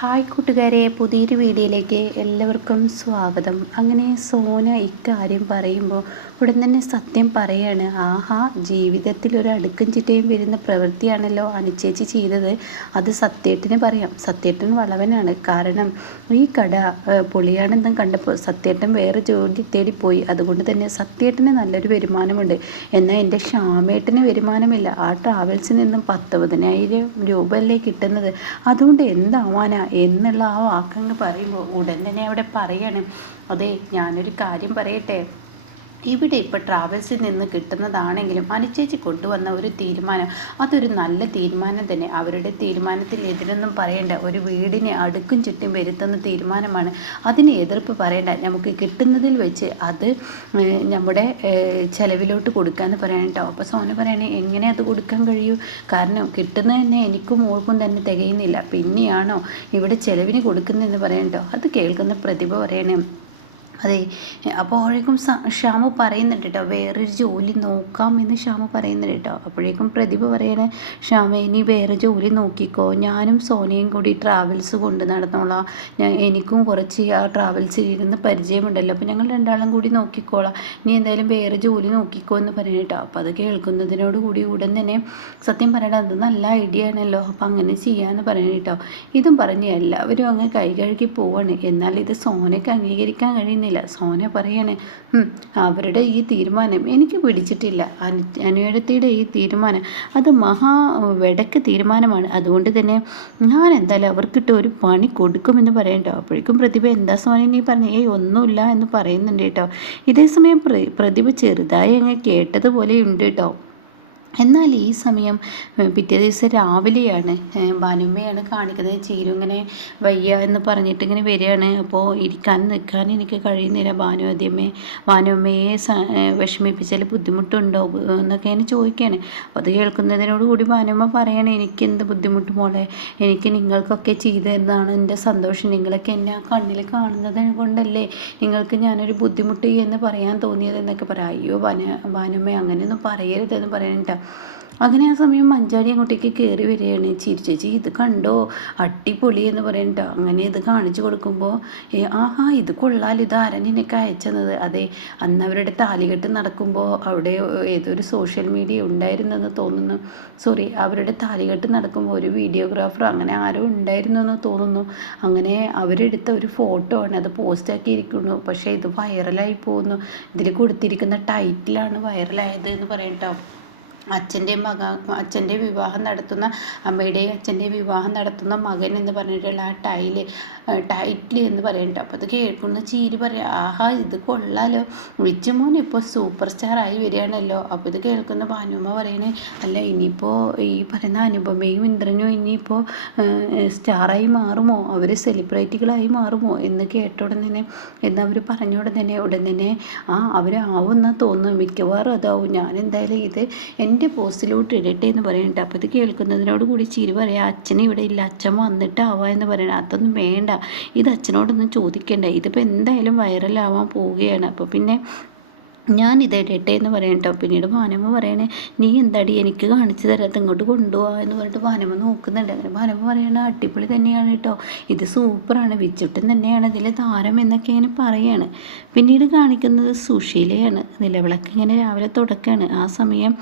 Hi കൂട്ടുകാരെ പുതിയൊരു വീഡിയോയിലേക്ക് എല്ലാവർക്കും സ്വാഗതം. അങ്ങനെ സോന ഇക്കാര്യം പറയുമ്പോൾ ഉടൻ തന്നെ സത്യം പറയാണ് ആഹാ ജീവിതത്തിൽ ഒരു അടുക്കും ചിട്ടയും വരുന്ന പ്രവൃത്തിയാണല്ലോ അനുചേച്ചി ചെയ്തത്. അത് സത്യേട്ടന് പറയാം. സത്യേട്ടൻ വളവനാണ്. കാരണം ഈ കട പൊളിയാണെന്നും കണ്ടപ്പോൾ സത്യേട്ടൻ വേറെ ജോലി തേടിപ്പോയി. അതുകൊണ്ട് തന്നെ സത്യേട്ടന് നല്ലൊരു വരുമാനമുണ്ട്. എന്നാൽ എന്റെ ക്ഷാമേട്ടന് വരുമാനമില്ല. ആ ട്രാവൽസിൽ നിന്നും പത്തൊമ്പതിനായിരം രൂപ അല്ലേ കിട്ടുന്നത്. അതുകൊണ്ട് എന്താവാനാ എന്നുള്ള ആ വാക്കങ്ങ് പറയുമ്പോൾ ഉടൻ തന്നെ അവിടെ പറയാണ്. അതെ ഞാനൊരു കാര്യം പറയട്ടെ. ഇവിടെ ഇപ്പോൾ ട്രാവൽസിൽ നിന്ന് കിട്ടുന്നതാണെങ്കിലും അനുചേച്ചി കൊണ്ടുവന്ന ഒരു തീരുമാനം അതൊരു നല്ല തീരുമാനം തന്നെ. അവരുടെ തീരുമാനത്തിൽ എതിരൊന്നും പറയേണ്ട ഒരു വീടിനെ അടുക്കും ചുറ്റും വരുത്തുന്ന തീരുമാനമാണ്. അതിന് എതിർപ്പ് പറയേണ്ട നമുക്ക് കിട്ടുന്നതിൽ വെച്ച് അത് നമ്മുടെ ചിലവിലോട്ട് കൊടുക്കാമെന്ന് പറയണം കേട്ടോ അപ്പോൾ സോന പറയണേ എങ്ങനെ അത് കൊടുക്കാൻ കഴിയൂ? കാരണം കിട്ടുന്നത് തന്നെ എനിക്കും മോൾക്കും തന്നെ തികയുന്നില്ല. പിന്നെയാണോ ഇവിടെ ചിലവിന് കൊടുക്കുന്നതെന്ന് പറയണ്ടോ അത് കേൾക്കുന്ന പ്രതിഭ പറയണേ അതെ അപ്പോഴേക്കും ശ്യാമു പറയുന്നുണ്ട് കേട്ടോ വേറൊരു ജോലി നോക്കാം എന്ന് ശ്യാമു പറയുന്നുണ്ട് കേട്ടോ അപ്പോഴേക്കും പ്രതിഭ പറയണ ശ്യാമ ഇനി വേറെ ജോലി നോക്കിക്കോ. ഞാനും സോനയും കൂടി ട്രാവൽസ് കൊണ്ട് നടന്നോളാം. ഞാൻ എനിക്കും കുറച്ച് ആ ട്രാവൽസിൽ ഇരുന്ന് പരിചയമുണ്ടല്ലോ. അപ്പോൾ ഞങ്ങൾ രണ്ടാളും കൂടി നോക്കിക്കോളാം. നീ എന്തായാലും വേറെ ജോലി നോക്കിക്കോ എന്ന് പറയണ കേട്ടോ അപ്പോൾ അത് കേൾക്കുന്നതിനോട് കൂടി ഉടൻ തന്നെ സത്യം പറയണത് അത് നല്ല ഐഡിയ ആണല്ലോ. അപ്പം അങ്ങനെ ചെയ്യാമെന്ന് പറയണ കേട്ടോ ഇതും പറഞ്ഞ് എല്ലാവരും അങ്ങ് കൈ കഴുകി പോവാണ്. എന്നാൽ ഇത് സോനയ്ക്ക് അംഗീകരിക്കാൻ കഴിയുന്നില്ല. പറയുന്നില്ല സോന പറയണേ അവരുടെ ഈ തീരുമാനം എനിക്ക് പിടിച്ചിട്ടില്ല. അനു അനുയടത്തിയുടെ ഈ തീരുമാനം അത് മഹാ വെടക്ക് തീരുമാനമാണ്. അതുകൊണ്ട് തന്നെ ഞാൻ എന്തായാലും അവർക്കിട്ട് ഒരു പണി കൊടുക്കുമെന്ന് പറയണ്ടോ? അപ്പോഴേക്കും പ്രതിഭ എന്താ സോന നീ പറഞ്ഞു? ഏയ് ഒന്നുമില്ല എന്ന് പറയുന്നുണ്ട് കേട്ടോ. ഇതേ സമയം പ്രതിഭ ചെറുതായി അങ്ങ് കേട്ടതുപോലെ ഉണ്ട് കേട്ടോ. എന്നാൽ ഈ സമയം പിറ്റേ ദിവസം രാവിലെയാണ് ഭാനുമ്മയാണ് കാണിക്കുന്നത്. ചീരു ഇങ്ങനെ വയ്യ എന്ന് പറഞ്ഞിട്ട് ഇങ്ങനെ വരികയാണ്. അപ്പോൾ ഇരിക്കാൻ നിൽക്കാൻ എനിക്ക് കഴിയുന്നില്ല. ഭാനു ആദ്യമേ ഭാനുമ്മയെ വിഷമിപ്പിച്ചാൽ ബുദ്ധിമുട്ടുണ്ടോ എന്നൊക്കെ എന്നെ ചോദിക്കുകയാണ്. അത് കേൾക്കുന്നതിനോടുകൂടി ഭാനുമ്മ പറയണേ എനിക്ക് എന്ത് ബുദ്ധിമുട്ട് മോളെ? എനിക്ക് നിങ്ങൾക്കൊക്കെ ചെയ്തു തരുന്നതാണ് എന്റെ സന്തോഷം. നിങ്ങളൊക്കെ എന്നെ ആ കണ്ണിൽ കാണുന്നത് കൊണ്ടല്ലേ നിങ്ങൾക്ക് ഞാനൊരു ബുദ്ധിമുട്ട് എന്ന് പറയാൻ തോന്നിയത് എന്നൊക്കെ പറയാം അയ്യോ ഭാന ഭാനുമ്മ അങ്ങനെയൊന്നും പറയരുതെന്ന് പറയാനിട്ടാ അങ്ങനെ ആ സമയം മഞ്ചാടി അങ്ങോട്ടേക്ക് കയറി വരികയാണ്. ചിരിച്ചേച്ചി ഇത് കണ്ടോ? അടിപൊളി എന്ന് പറയണ്ട അങ്ങനെ ഇത് കാണിച്ചു കൊടുക്കുമ്പോൾ ആഹാ ഇത് കൊള്ളാൽ ഇത് നിനക്ക് അയച്ചത്? അതെ അന്ന് അവരുടെ താലികെട്ട് നടക്കുമ്പോൾ അവിടെ ഏതൊരു സോഷ്യൽ മീഡിയ ഉണ്ടായിരുന്നെന്ന് തോന്നുന്നു. സോറി അവരുടെ താലികെട്ട് നടക്കുമ്പോൾ ഒരു വീഡിയോഗ്രാഫർ അങ്ങനെ ആരോ ഉണ്ടായിരുന്നു എന്ന് തോന്നുന്നു. അങ്ങനെ അവരെടുത്ത ഒരു ഫോട്ടോ ആണ്. അത് പോസ്റ്റ് ആക്കിയിരിക്കുന്നു. പക്ഷേ ഇത് വൈറലായി പോകുന്നു. ഇതിൽ കൊടുത്തിരിക്കുന്ന ടൈറ്റിലാണ് വൈറലായത് എന്ന് പറയട്ടോ അച്ഛന്റെ മക അച്ഛന്റെ വിവാഹം നടത്തുന്ന അമ്മയുടെയും അച്ഛന്റെ വിവാഹം നടത്തുന്ന മകൻ എന്ന് പറഞ്ഞിട്ടുള്ള ആ ടൈൽ ടൈറ്റിൽ എന്ന് പറയുന്നുണ്ട് അപ്പോൾ അത് കേൾക്കുന്ന ചീരി പറയാം ആഹാ ഇത് കൊള്ളാലോ. വിച്ചുമോൻ ഇപ്പോൾ സൂപ്പർ സ്റ്റാർ ആയി വരികയാണല്ലോ. അപ്പോൾ ഇത് കേൾക്കുന്ന ഭാനുമ്മ പറയണേ അല്ല ഇനിയിപ്പോൾ ഈ പറയുന്ന അനുപമയും ഇന്ദ്രനും ഇനിയിപ്പോൾ സ്റ്റാറായി മാറുമോ? അവർ സെലിബ്രിറ്റികളായി മാറുമോ? എന്ന് കേട്ട ഉടൻ തന്നെ എന്ന് അവർ പറഞ്ഞ ഉടൻ തന്നെ ഉടൻ തന്നെ ആ അവരാവുന്ന തോന്നുന്നു. മിക്കവാറും അതാവും. ഞാൻ എന്തായാലും ഇത് എന്റെ പോസ്റ്റിലോട്ട് ഇടട്ടെ എന്ന് പറയുന്നുണ്ട് അപ്പോൾ ഇത് കേൾക്കുന്നതിനോട് കൂടി ചിരി പറയാം അച്ഛൻ ഇവിടെ ഇല്ല. അച്ഛൻ വന്നിട്ടാവാ എന്ന് പറയണം. അതൊന്നും വേണ്ട. ഇത് അച്ഛനോടൊന്നും ചോദിക്കേണ്ട. ഇതിപ്പോൾ എന്തായാലും വൈറലാവാൻ പോവുകയാണ്. അപ്പോൾ പിന്നെ ഞാൻ ഇതേടട്ടെ എന്ന് പറയട്ടോ പിന്നീട് ഭാനമ്മ പറയണേ നീ എന്താടി എനിക്ക് കാണിച്ചു തരാത്ത ഇങ്ങോട്ട് കൊണ്ടുപോവാ എന്ന് പറഞ്ഞിട്ട് ഭാനമ്മ നോക്കുന്നുണ്ട്. അങ്ങനെ ഭാനമ്മ പറയണ അടിപൊളി തന്നെയാണ് കേട്ടോ ഇത് സൂപ്പറാണ് വിച്ചുട്ടൻ തന്നെയാണ് ഇതിൽ താരം എന്നൊക്കെ ഇങ്ങനെ പറയാണ്. പിന്നീട് കാണിക്കുന്നത് സുശീലയാണ്. നിലവിളക്ക് ഇങ്ങനെ രാവിലെ തുടക്കുകയാണ് ആ സമയം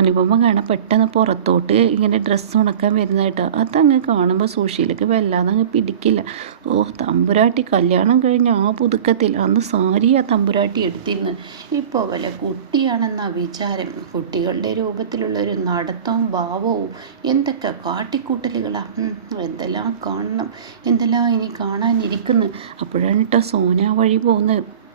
അനുപമ കാണാൻ പെട്ടെന്ന് പുറത്തോട്ട് ഇങ്ങനെ ഡ്രസ്സ് ഉണക്കാൻ വരുന്ന കേട്ടോ. അതങ്ങ് കാണുമ്പോൾ സുശീലക്ക് വല്ലാതെ അങ്ങ് പിടിക്കില്ല. ഓ തമ്പുരാട്ടി കല്യാണം കഴിഞ്ഞ ആ പുതുക്കത്തിൽ അന്ന് സാരി ആ തമ്പുരാട്ടി എടുത്തിരുന്നു ഇപ്പോൾ വല്ല കുട്ടിയാണെന്ന വിചാരം. കുട്ടികളുടെ രൂപത്തിലുള്ള ഒരു നടത്തവും ഭാവവും എന്തൊക്കെ കാട്ടിക്കൂട്ടലുകളാണ് എന്തെല്ലാം കാണണം. എന്തെല്ലാം ഇനി കാണാനിരിക്കുന്നു. അപ്പോഴാണ് കേട്ടോ സോന വഴി പോകുന്നത്.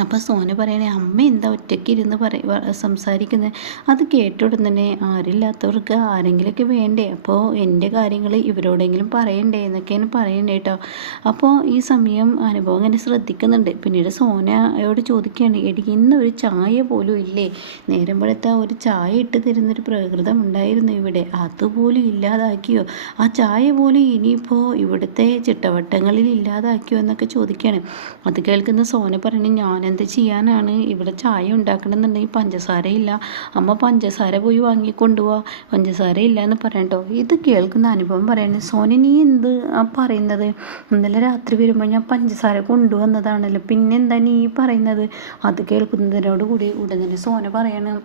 അപ്പോൾ സോന പറയണേ അമ്മ എന്താ ഒറ്റയ്ക്ക് ഇരുന്ന് പറ സംസാരിക്കുന്നത് അത് കേട്ടോടും തന്നെ ആരില്ലാത്തവർക്ക് ആരെങ്കിലുമൊക്കെ വേണ്ടേ? അപ്പോൾ എന്റെ കാര്യങ്ങൾ ഇവരോടെങ്കിലും പറയണ്ടേ എന്നൊക്കെയാണ് പറയണ്ടേ കേട്ടോ അപ്പോൾ ഈ സമയം അനുഭവം ഇങ്ങനെ ശ്രദ്ധിക്കുന്നുണ്ട്. പിന്നീട് സോനയോട് ചോദിക്കുകയാണ് എടി ഇന്നൊരു ചായ പോലും ഇല്ലേ? നേരം വെളുത്ത ഒരു ചായ ഇട്ട് തരുന്നൊരു പ്രകൃതം ഉണ്ടായിരുന്നു ഇവിടെ. അതുപോലും ഇല്ലാതാക്കിയോ? ആ ചായ പോലും ഇനിയിപ്പോൾ ഇവിടുത്തെ ചിട്ടവട്ടങ്ങളിൽ ഇല്ലാതാക്കിയോ? എന്നൊക്കെ ചോദിക്കുകയാണ് അത് കേൾക്കുന്ന സോന പറഞ്ഞു ഞാൻ ഞാനെന്ത് ചെയ്യാനാണ്? ഇവിടെ ചായ ഉണ്ടാക്കണമെന്നുണ്ടെങ്കിൽ പഞ്ചസാരയില്ല. അമ്മ പഞ്ചസാര പോയി വാങ്ങി കൊണ്ടുപോവാ പഞ്ചസാര ഇല്ല എന്ന് പറയണ്ടോ? ഇത് കേൾക്കുന്ന അനുഭവം പറയാണ്. സോന നീ എന്ത് പറയുന്നത്? ഇന്നലെ രാത്രി വരുമ്പോൾ ഞാൻ പഞ്ചസാര കൊണ്ടുവന്നതാണല്ലോ. പിന്നെന്താ നീ പറയുന്നത്? അത് കേൾക്കുന്നതിനോട് കൂടി ഉടൻ തന്നെ സോന പറയണം.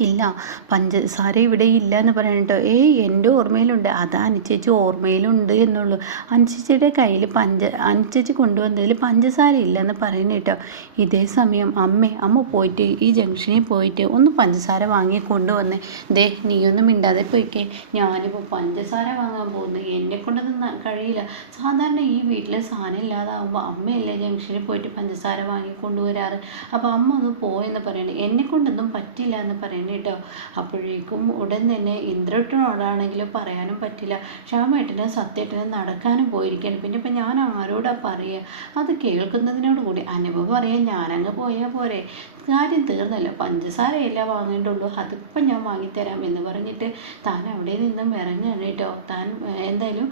ഇല്ല. പഞ്ചസാര ഇവിടെ ഇല്ല എന്ന് പറഞ്ഞിട്ടോ ഏയ് എന്റെ ഓർമ്മയിലുണ്ട്. അത് അനുചേച്ചി ഓർമ്മയിലുണ്ട് എന്നുള്ളൂ. അനുചേച്ചിയുടെ കയ്യിൽ പഞ്ച അനുചേച്ചി കൊണ്ടുവന്നതിൽ പഞ്ചസാര ഇല്ലെന്ന് പറയുന്നു കേട്ടോ. ഇതേ സമയം അമ്മ അമ്മ പോയിട്ട് ഈ ജംഗ്ഷനിൽ പോയിട്ട് ഒന്ന് പഞ്ചസാര വാങ്ങി കൊണ്ടുവന്നേ. ദേ നീയൊന്നും മിണ്ടാതെ പോയിക്കേ. ഞാനിപ്പോൾ പഞ്ചസാര വാങ്ങാൻ പോകുന്നു. എന്നെ കൊണ്ടൊന്നും കഴിയില്ല. സാധാരണ ഈ വീട്ടിൽ സാധനം ഇല്ലാതാവുമ്പോൾ അമ്മയല്ലേ ജംഗ്ഷനിൽ പോയിട്ട് പഞ്ചസാര വാങ്ങി കൊണ്ടുവരാറ്? അപ്പോൾ അമ്മ ഒന്ന് പോയെന്ന് പറയണേ. എന്നെ കൊണ്ടൊന്നും പറ്റില്ല എന്ന് പറയണേ. കേട്ടോ അപ്പോഴേക്കും ഉടൻ തന്നെ ഇന്ദ്രട്ടനോടാണെങ്കിലും പറയാനും പറ്റില്ല. ശ്യാമേട്ടനും സത്യേട്ടനും നടക്കാനും പോയിരിക്കുകയാണ്. പിന്നെ ഇപ്പം ഞാൻ ആരോടാ പറയുക? അത് കേൾക്കുന്നതിനോട് കൂടി അനുഭവം പറയാൻ ഞാനങ്ങ് പോയാൽ പോരെ. കാര്യം തീർന്നല്ലോ. പഞ്ചസാരയല്ല വാങ്ങേണ്ടുള്ളൂ. അതിപ്പം ഞാൻ വാങ്ങിത്തരാം എന്ന് പറഞ്ഞിട്ട് താൻ അവിടെ നിന്നും ഇറങ്ങുകയാണ് കേട്ടോ താൻ എന്തായാലും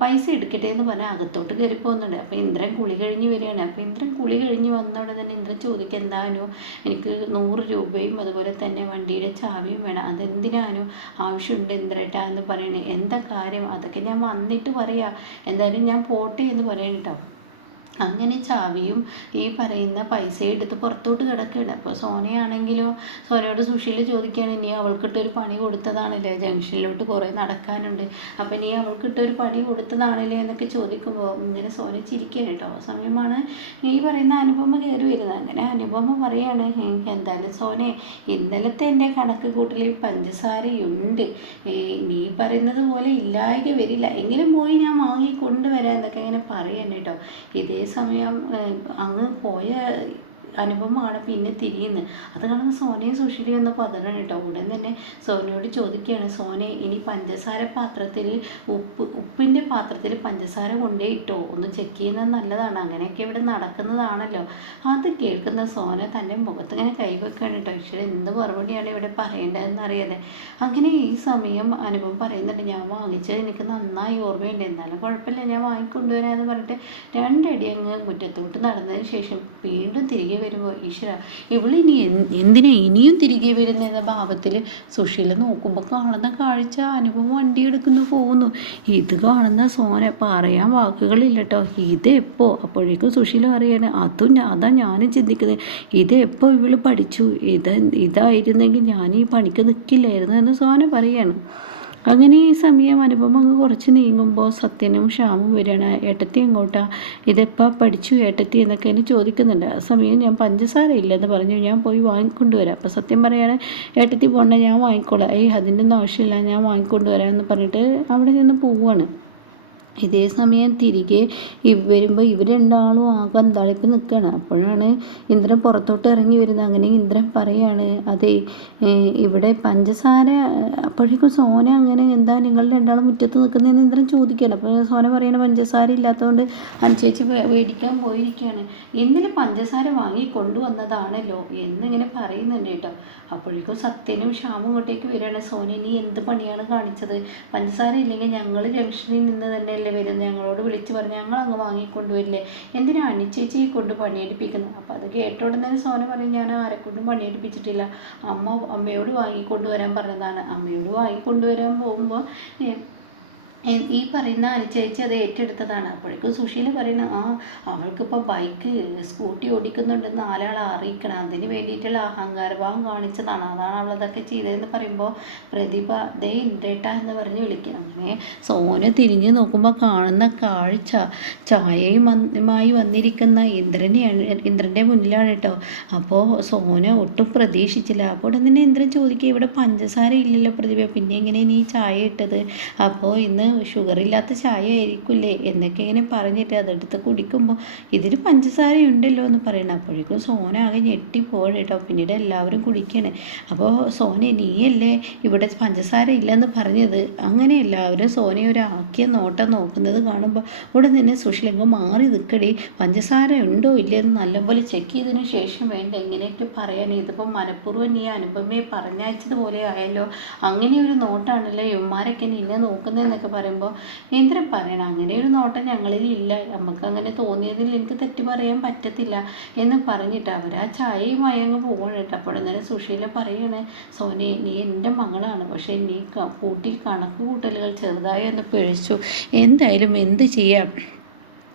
പൈസ എടുക്കട്ടെ എന്ന് പറഞ്ഞാൽ അകത്തോട്ട് കയറി പോകുന്നുണ്ട്. അപ്പോൾ ഇന്ദ്രൻ കുളി കഴിഞ്ഞ് വരികയാണ്. അപ്പോൾ ഇന്ദ്രൻ കുളി കഴിഞ്ഞ് വന്നവിടെ തന്നെ ഇന്ദ്രൻ ചോദിക്കുക എന്താണോ എനിക്ക് നൂറ് രൂപയും അതുപോലെ തന്നെ വണ്ടിയുടെ ചാവിയും വേണം. അതെന്തിനാനോ? ആവശ്യമുണ്ട് ഇന്ദ്രേട്ടാ എന്ന് പറയണേ. എന്താ കാര്യം? അതൊക്കെ ഞാൻ വന്നിട്ട് പറയാം. എന്തായാലും ഞാൻ പോട്ടെ എന്ന് പറയണം കേട്ടോ അങ്ങനെ ചാവിയും ഈ പറയുന്ന പൈസ എടുത്ത് പുറത്തോട്ട് കിടക്കുകയാണ്. അപ്പോൾ സോനയാണെങ്കിലോ സോനയോട് സുശീൽ ചോദിക്കുകയാണ് ഇനി അവൾക്കിട്ടൊരു പണി കൊടുത്തതാണല്ലേ? ജംഗ്ഷനിലോട്ട് കുറേ നടക്കാനുണ്ട്. അപ്പം ഇനി അവൾക്കിട്ടൊരു പണി കൊടുത്തതാണല്ലേ? എന്നൊക്കെ ചോദിക്കുമ്പോൾ ഇങ്ങനെ സോന ചിരിക്കുകയാണ് കേട്ടോ. ആ സമയമാണ് ഈ പറയുന്ന അനുപമ കയറി വരുന്നത്. അങ്ങനെ അനുപമ പറയാണ് എന്തായാലും സോനെ ഇന്നലത്തെ എന്റെ കണക്ക് കൂട്ടലിൽ പഞ്ചസാരയുണ്ട്. നീ പറയുന്നത് പോലെ ഇല്ലായ്ക വരില്ല. എങ്കിലും പോയി ഞാൻ വാങ്ങി കൊണ്ടുവരാം എന്നൊക്കെ ഇങ്ങനെ പറയാണ് കേട്ടോ. ഇതേ സമയം അങ്ങ് പോയ അനുഭവമാണ് പിന്നെ തിരിയുന്നത്. അത് കാരണം സോനയും സുശീലയും ഒന്ന് പതറാണ് കേട്ടോ. ഉടൻ തന്നെ സോനയോട് ചോദിക്കുകയാണ് സോനെ ഇനി പഞ്ചസാര പാത്രത്തിൽ ഉപ്പ് ഉപ്പിന്റെ പാത്രത്തിൽ പഞ്ചസാര കൊണ്ടേ ഇട്ടോ? ഒന്ന് ചെക്ക് ചെയ്യുന്നത് നല്ലതാണ്. അങ്ങനെയൊക്കെ ഇവിടെ നടക്കുന്നതാണല്ലോ. അത് കേൾക്കുന്ന സോന തന്റെ മുഖത്ത് ഇങ്ങനെ കൈവെക്കാണ് കേട്ടോ. ഈശ്വരൻ എന്ത് മറുപടിയാണ് ഇവിടെ പറയേണ്ടതെന്ന് അറിയാതെ? അങ്ങനെ ഈ സമയം അനുഭവം പറയുന്നുണ്ട് ഞാൻ വാങ്ങിച്ചത് എനിക്ക് നന്നായി ഓർമ്മയുണ്ട്. എന്നാലും കുഴപ്പമില്ല. ഞാൻ വാങ്ങിക്കൊണ്ടുവരാമെന്ന് പറഞ്ഞിട്ട് രണ്ടടി അങ്ങ് മുറ്റത്തോട്ട് നടന്നതിന് ശേഷം വീണ്ടും തിരികെ വരുമ്പോൾ ഈശ്വര ഇവളിനി എന്തിനാ ഇനിയും തിരികെ വരുന്ന ഭാവത്തിൽ സുശീല നോക്കുമ്പോൾ കാണുന്ന കാഴ്ച അനുഭവം വണ്ടി എടുക്കുന്നു പോകുന്നു. ഇത് കാണുന്ന സോന പറയാൻ വാക്കുകളില്ല കേട്ടോ ഇതെപ്പോ? അപ്പോഴേക്കും സുശീല പറയാണ് അതും അതാ ഞാനും ചിന്തിക്കുന്നത് ഇതെപ്പോ ഇവൾ പഠിച്ചു? ഇത് ഇതായിരുന്നെങ്കിൽ ഞാൻ ഈ പണിക്ക് നിൽക്കില്ലായിരുന്നു എന്ന് സോന പറയാണ്. അങ്ങനെ ഈ സമയം അനുപമ അങ്ങ് കുറച്ച് നീങ്ങുമ്പോൾ സത്യനും ഷ്യാമും വരികയാണ്. ഏട്ടത്തി എങ്ങോട്ടാ? ഇതെപ്പോൾ പഠിച്ചു ഏട്ടത്തി എന്നൊക്കെ എന്നെ ചോദിക്കുന്നുണ്ട്. ആ സമയം ഞാൻ പഞ്ചസാര ഇല്ലെന്ന് പറഞ്ഞു. ഞാൻ പോയി വാങ്ങിക്കൊണ്ടുവരാം. അപ്പോൾ സത്യം പറയുകയാണ് ഏട്ടത്തി പോകണ്ട ഞാൻ വാങ്ങിക്കോളാം. ഏയ് അതിന്റെ ഒന്നും ആവശ്യമില്ല. ഞാൻ വാങ്ങിക്കൊണ്ടുവരാം എന്ന് പറഞ്ഞിട്ട് അവിടെ നിന്ന് പോവുകയാണ്. ഇതേ സമയം തിരികെ വരുമ്പോൾ ഇവർ രണ്ടാളും ആകെ അന്താളിപ്പ് നിൽക്കുകയാണ് അപ്പോഴാണ് ഇന്ദ്രൻ പുറത്തോട്ട് ഇറങ്ങി വരുന്നത്. അങ്ങനെ ഇന്ദ്രൻ പറയാണ് അതെ ഇവിടെ പഞ്ചസാര അപ്പോഴേക്കും സോന അങ്ങനെ എന്താ നിങ്ങൾ രണ്ടാളും മുറ്റത്ത് നിൽക്കുന്നതെന്ന് ഇന്ദ്രൻ ചോദിക്കുകയാണ്. അപ്പോൾ സോന പറയണ പഞ്ചസാര ഇല്ലാത്തതുകൊണ്ട് അനുചേച്ചി മേടിക്കാൻ പോയിരിക്കുകയാണ്. ഇന്നലെ പഞ്ചസാര വാങ്ങി കൊണ്ടുവന്നതാണല്ലോ എന്നിങ്ങനെ പറയുന്നുണ്ട് കേട്ടോ. അപ്പോഴേക്കും സത്യനും ഷാമും ഇങ്ങോട്ടേക്ക് വരികയാണ്. സോന നീ എന്ത് പണിയാണ് കാണിച്ചത്? പഞ്ചസാര ഇല്ലെങ്കിൽ ഞങ്ങൾ ജംഗ്ഷനിൽ നിന്ന് തന്നെ അല്ലേ വരുന്നത് ഞങ്ങളോട് വിളിച്ച് പറഞ്ഞ് ഞങ്ങൾ അങ്ങ് വാങ്ങിക്കൊണ്ടുവരില്ലേ? എന്തിനാ അനിച്ചേച്ചി കൊണ്ട് പണിയെടുപ്പിക്കുന്നത്? അപ്പോൾ അത് കേട്ട ഉടനെ സോന പറയും ഞാൻ ആരെക്കൊണ്ടും പണിയെടുപ്പിച്ചിട്ടില്ല. അമ്മ അമ്മയോട് വാങ്ങിക്കൊണ്ടുവരാൻ പറഞ്ഞതാണ്. അമ്മയോട് വാങ്ങിക്കൊണ്ടുവരാൻ പോകുമ്പോൾ ഈ പറയുന്ന അനുചേച്ചി അത് ഏറ്റെടുത്തതാണ്. അപ്പോഴേക്കും സുശീല പറയുന്ന ആ അവൾക്കിപ്പോൾ ബൈക്ക് സ്കൂട്ടി ഓടിക്കുന്നുണ്ടെന്ന് നാലാളെ അറിയിക്കണം. അതിന് വേണ്ടിയിട്ടുള്ള അഹങ്കാരഭാവം കാണിച്ചതാണ്. അതാണ് അവളതൊക്കെ ചെയ്തതെന്ന് പറയുമ്പോൾ പ്രതിഭ ദേ ഇന്ദ്രേട്ട എന്ന് പറഞ്ഞ് വിളിക്കണം അങ്ങനെ സോന തിരിഞ്ഞ് നോക്കുമ്പോൾ കാണുന്ന കാഴ്ച ചായയുമായി വന്നിരിക്കുന്ന ഇന്ദ്രനെയാണ് ഇന്ദ്രന്റെ മുന്നിലാണ് കേട്ടോ അപ്പോൾ സോന ഒട്ടും പ്രതീക്ഷിച്ചില്ല. അപ്പോൾ തന്നെ ഇന്ദ്രൻ ചോദിക്കുക? ഇവിടെ പഞ്ചസാര ഇല്ലല്ലോ പ്രതിഭ പിന്നെ എങ്ങനെ നീ ചായ ഇട്ടത്? അപ്പോൾ ഇന്ന് ഷുഗർ ഇല്ലാത്ത ചായ ആയിരിക്കില്ലേ എന്നൊക്കെ ഇങ്ങനെ പറഞ്ഞിട്ട് അതെടുത്ത് കുടിക്കുമ്പോൾ ഇതിൽ പഞ്ചസാര ഉണ്ടല്ലോ എന്ന് പറയണം. അപ്പോഴേക്കും സോന ആകെ ഞെട്ടിപ്പോഴ കേട്ടോ പിന്നീട് എല്ലാവരും കുടിക്കണേ. അപ്പോൾ സോന നീയല്ലേ ഇവിടെ പഞ്ചസാര ഇല്ലെന്ന് പറഞ്ഞത്? അങ്ങനെ എല്ലാവരും സോനയെ ഒരു ആക്കിയ നോട്ടം നോക്കുന്നത് കാണുമ്പോൾ ഉടൻ തന്നെ സുഷിലിംഗം മാറി നിൽക്കടി പഞ്ചസാര ഉണ്ടോ ഇല്ലയെന്ന് നല്ലപോലെ ചെക്ക് ചെയ്തതിന് ശേഷം വേണ്ട എങ്ങനെയൊക്കെ പറയാൻ ഇതിപ്പോൾ മനഃപൂർവം നീ അനുപമയെ പറഞ്ഞയച്ചതുപോലെ ആയല്ലോ. അങ്ങനെ ഒരു നോട്ടാണല്ലോ യുവന്മാരൊക്കെ നിന്നെ നോക്കുന്നതെന്നൊക്കെ പറയുമ്പോൾ ഇന്ദ്രൻ പറയണം. അങ്ങനെ ഒരു നോട്ടം ഞങ്ങളിൽ ഇല്ല. നമുക്ക് അങ്ങനെ തോന്നിയതിൽ എനിക്ക് തെറ്റ് പറയാൻ പറ്റത്തില്ല എന്ന് പറഞ്ഞിട്ട് അവർ ആ ചായയുമായി അങ്ങ് പോകണം കേട്ടോ. അപ്പോൾ നേരം സുശീല പറയാണ് സോനി നീ എന്റെ മകളാണ്. പക്ഷേ നീ കൂട്ടി കണക്ക് കൂട്ടലുകൾ ചെറുതായി ഒന്ന് പിഴച്ചു. എന്തായാലും എന്ത് ചെയ്യാം?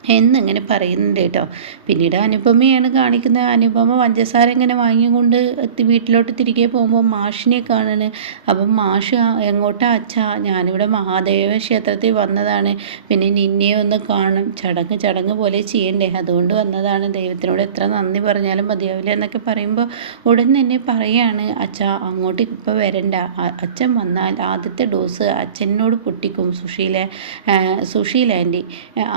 എന്നിങ്ങനെ പറയുന്നുണ്ട് കേട്ടോ. പിന്നീട് അനുപമയാണ് കാണിക്കുന്നത് അനുപമ പഞ്ചസാര ഇങ്ങനെ വാങ്ങിക്കൊണ്ട് എത്തി വീട്ടിലോട്ട് തിരികെ പോകുമ്പോൾ മാഷിനെ കാണാണ്. അപ്പം മാഷ് എങ്ങോട്ടാ അച്ഛാ? ഞാനിവിടെ മഹാദേവ ക്ഷേത്രത്തിൽ വന്നതാണ്. പിന്നെ നിന്നെ ഒന്ന് കാണും ചടങ്ങ് ചടങ്ങ് പോലെ ചെയ്യണ്ടേ. അതുകൊണ്ട് വന്നതാണ്. ദൈവത്തിനോട് എത്ര നന്ദി പറഞ്ഞാലും മതിയാവില്ല എന്നൊക്കെ പറയുമ്പോൾ ഉടൻ തന്നെ പറയാണ് അച്ഛാ അങ്ങോട്ട് ഇപ്പോൾ വരണ്ട. അച്ഛൻ വന്നാൽ ആദ്യത്തെ ഡോസ് അച്ഛനോട് പൊട്ടിക്കും സുശീല സുശീല ആന്റി.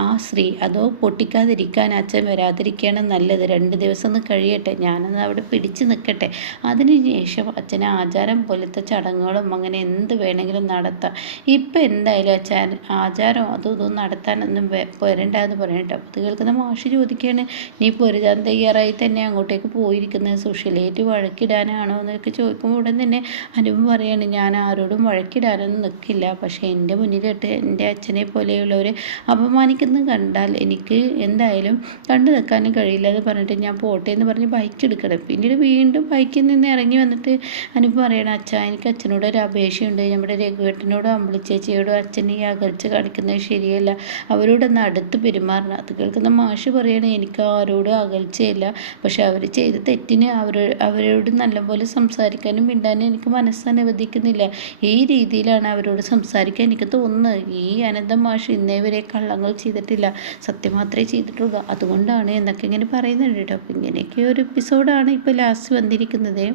ആ സ്ത്രീ അത് അതോ പൊട്ടിക്കാതിരിക്കാൻ അച്ഛൻ വരാതിരിക്കുകയാണ് നല്ലത്. രണ്ട് ദിവസം ഒന്ന് കഴിയട്ടെ. ഞാനൊന്ന് അവിടെ പിടിച്ചു നിൽക്കട്ടെ. അതിനുശേഷം അച്ഛന് ആചാരം പോലത്തെ ചടങ്ങുകളും അങ്ങനെ എന്ത് വേണമെങ്കിലും നടത്താം. ഇപ്പം എന്തായാലും അച്ഛൻ ആചാരം അതും ഇതും നടത്താനൊന്നും വരണ്ടെന്ന് പറയട്ടെ അത് കേൾക്കുന്ന മാഷ് ചോദിക്കുകയാണ് നീ പൊരുതാൻ തയ്യാറായി തന്നെ അങ്ങോട്ടേക്ക് പോയിരിക്കുന്നത്? സുഷിലേറ്റ് വഴക്കിടാനാണോ? എന്നൊക്കെ ചോദിക്കുമ്പോൾ ഉടൻ തന്നെ അനുഭവം പറയാണ് ഞാൻ ആരോടും വഴക്കിടാനൊന്നും നിൽക്കില്ല. പക്ഷേ എന്റെ മുന്നിലിട്ട് എന്റെ അച്ഛനെ പോലെയുള്ളവരെ അപമാനിക്കുന്നത് കണ്ടാൽ എനിക്ക് എന്തായാലും കണ്ടു നിൽക്കാനും കഴിയില്ല എന്ന് പറഞ്ഞിട്ട് ഞാൻ പോട്ടെ എന്ന് പറഞ്ഞ് ബൈക്ക് എടുക്കണം. പിന്നീട് വീണ്ടും ബൈക്കിൽ നിന്ന് ഇറങ്ങി വന്നിട്ട് അനുപ്പ് പറയണം അച്ഛാ എനിക്ക് അച്ഛനോട് ഒരു അപേക്ഷയുണ്ട്. നമ്മുടെ രഘുവേട്ടനോടും അമ്പിളിച്ചേച്ചിയോടും അച്ഛൻ ഈ അകൽച്ച കാണിക്കുന്നത് ശരിയല്ല. അവരോടൊന്ന് അടുത്ത് പെരുമാറണം. അത് കേൾക്കുന്ന മാഷ് പറയണേ എനിക്ക് ആരോടും അകൽച്ചയില്ല. പക്ഷെ അവർ ചെയ്ത തെറ്റിന് അവർ അവരോട് നല്ലപോലെ സംസാരിക്കാനും മിണ്ടാനും എനിക്ക് മനസ്സനുവദിക്കുന്നില്ല ഈ രീതിയിലാണ് അവരോട് സംസാരിക്കാൻ എനിക്ക് തോന്നുന്നത്. ഈ അനന്തം മാഷ് ഇന്നേ വരെ കള്ളങ്ങൾ ചെയ്തിട്ടില്ല. സത്യം മാത്രമേ ചെയ്തിട്ടുള്ളൂ. അതുകൊണ്ടാണ് എന്നൊക്കെ ഇങ്ങനെ പറയുന്നുണ്ട് കേട്ടോ. അപ്പോൾ ഇങ്ങനെയൊക്കെ ഒരു എപ്പിസോഡാണ് ഇപ്പോൾ ലാസ്റ്റ് വന്നിരിക്കുന്നത്.